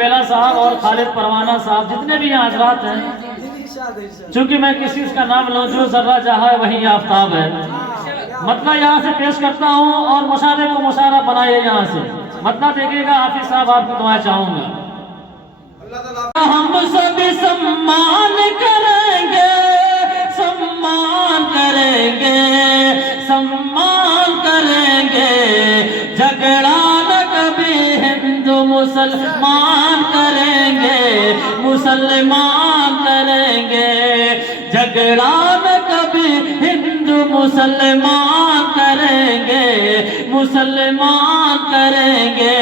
بیلا صاحب اور خالد پروانہ صاحب جتنے بھی یہاں حضرات ہیں، چونکہ میں کسی اس کا نام لوں، جو ذرہ جہاں ہے وہی آفتاب ہے، مطلب یہاں سے پیش کرتا ہوں اور مشاہدے کو مشاہدہ بنائیے یہاں سے، مطلب دیکھیے گا حافظ صاحب آپ کی دعائیں چاہوں گا۔ ہم سب سمان کریں گے، سمان کریں گے، سمان کریں گے، جھگڑا نہ کبھی ہندو مسلمان کریں گے، مسلمان کریں گے، جھگڑا نہ کبھی ہندو مسلمان کریں گے، مسلمان کریں گے۔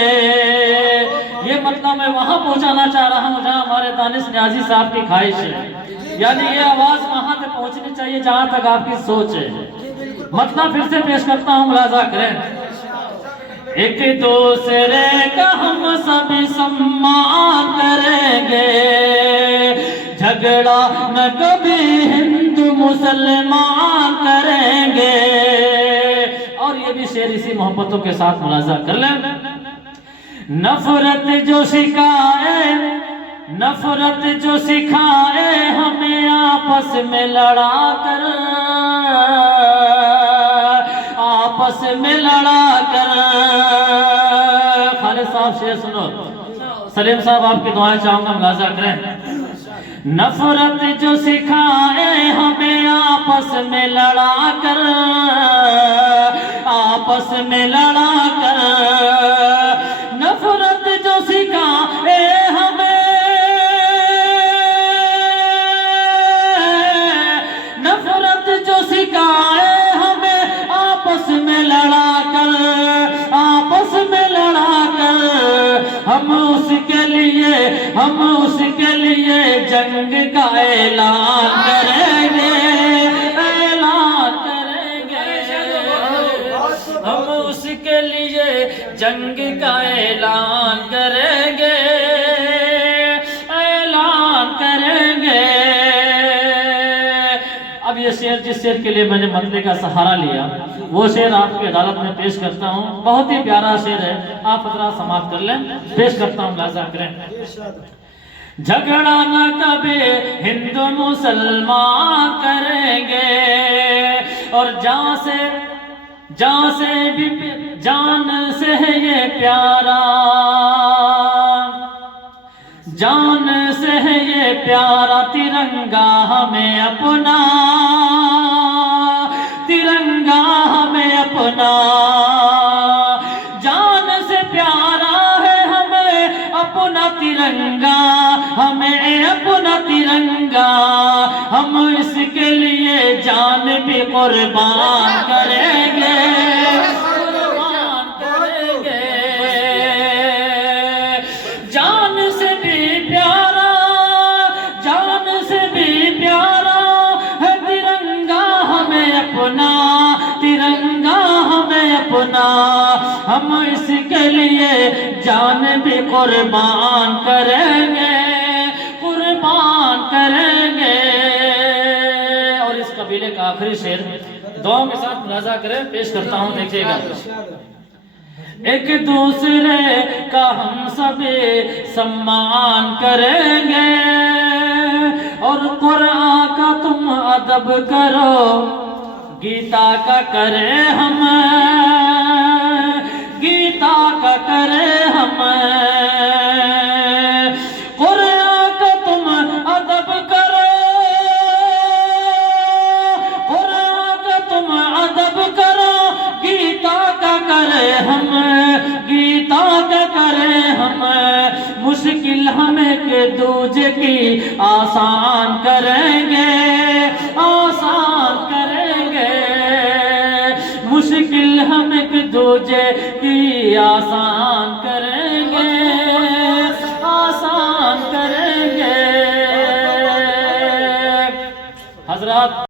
یہ مطلب میں وہاں پہنچانا چاہ رہا ہوں جہاں ہمارے دانش نیازی صاحب کی خواہش ہے، یعنی یہ آواز وہاں تک پہنچنی چاہیے جہاں تک آپ کی سوچ ہے۔ مطلب پھر سے پیش کرتا ہوں، ملاحظہ کریں۔ ایک دوسرے کا ہم سب سمان کریں گے، جھگڑا نہ کبھی ہندو مسلمان کریں گے۔ اور یہ بھی شعر اسی محبتوں کے ساتھ ملاحظہ کر لیں۔ نفرت جو سکھائے، نفرت جو سکھائے ہمیں آپس میں لڑا کر، آپس میں لڑا کر۔ خالد صاحب شعر سنو، سلیم صاحب آپ کی دعائیں چاہوں گا، ملاحظہ کریں۔ نفرت جو سکھائے ہمیں آپس میں لڑا کر، آپس میں لڑا کر، نفرت جو سکھائے ہمیں، نفرت جو سکھائے ہمیں آپس میں لڑا کر، آپس میں لڑا کر، ہم اس کے لیے، ہم اس کے لیے جنگ کا اعلان کریں گے، اعلان کریں گے، ہم اس کے لیے جنگ کا اعلان کریں گے، اعلان کریں گے۔ اب یہ شعر جس شعر کے لیے میں نے مطلع کا سہارا لیا، وہ شعر آپ کی عدالت میں پیش کرتا ہوں۔ بہت ہی پیارا شعر ہے، آپ حضرات سماعت کر لیں، پیش کرتا ہوں، ملاحظہ کریں۔ جھگڑا نہ کبھی ہندو مسلمان کریں گے، اور جان سے بھی جان سے ہے یہ پیارا، جان سے ہے یہ پیارا ترنگا ہمیں اپنا، ترنگا ہمیں اپنا، جان سے پیارا ہے ہمیں اپنا ترنگا، ہمیں اپنا ترنگا، ہم اس کے لیے جان بھی قربان کریں گے، قربان کریں گے، جان سے بھی پیارا، جان سے بھی پیارا ہے ترنگا ہمیں اپنا، ترنگا ہمیں اپنا، ہم اس کے لیے جان بھی قربان کریں گے، قربان کریں گے۔ اور اس قبیلے کا آخری شعر دعاؤں کے ساتھ ملاحظہ کریں، پیش کرتا ہوں، دیکھیے گا۔ ایک دوسرے کا ہم سب سمان کریں گے، اور قرآن کا تم ادب کرو، گیتا کا کریں ہم، گیتا کا کریں ہم، قرآن کا تم ادب کرو، قرآن کا تم ادب کرو، گیتا کا کریں ہم، گیتا کا کریں ہم، مشکل ہمیں کہ دوجے کی آسان کریں گے، آسان کریں گے، مشکل ہمیں کہ دوجے کی آسان کریں گے، آسان کریں گے۔ حضرات